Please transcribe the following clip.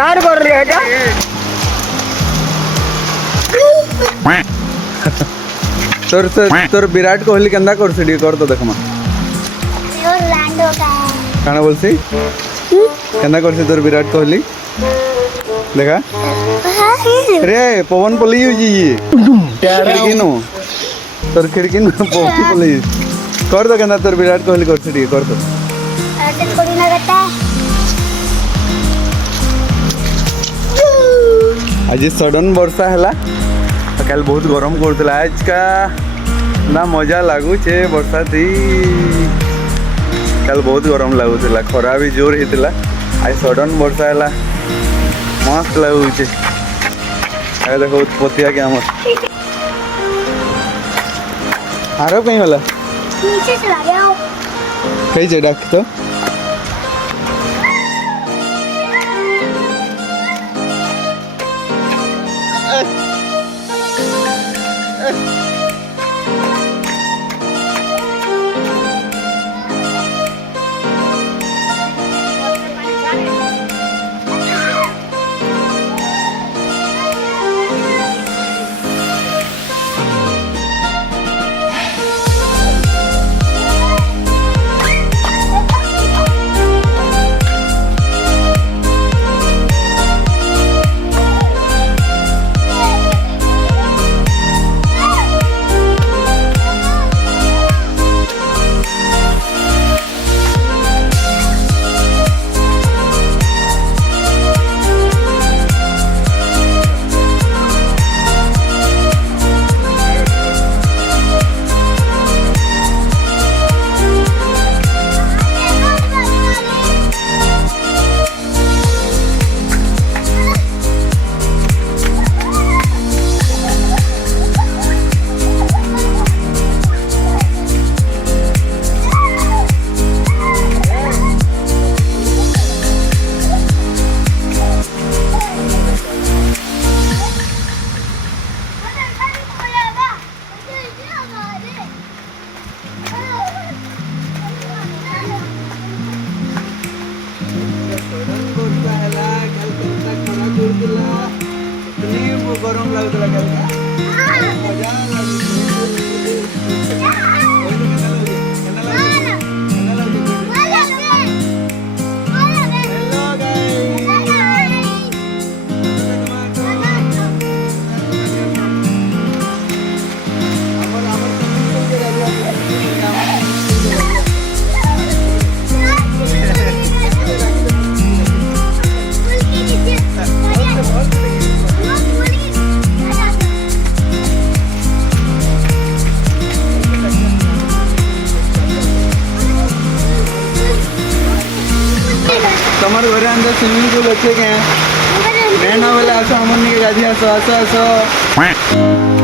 Car कर रही है तोर तोर विराट कोहली केंदा करछ डी कर तो देखमा काना बोलसी केंदा करछ तोर विराट कोहली देखा रे पवन पली जी खिड़कीनु तोर खिड़कीनु पवन पली कर दो केंदा तोर विराट कोहली करछ डी कर दो आज सडन वर्षा है कल बहुत गरम करता आज का ना मजा लगुचे वर्षा थी कल बहुत गरम लगुला खरा भी जोर होता आज सडन वर्षा है मस्त लगुचे देखो उत्पत्तिया क्या आरो कहीं वाला कहीं डाक तो गरम लगता तुम्हारे घर अंदर स्विमिंग पूल अच्छे क्या है? मैं ना बोले आसो हमन के गाजी आसो आसो आसो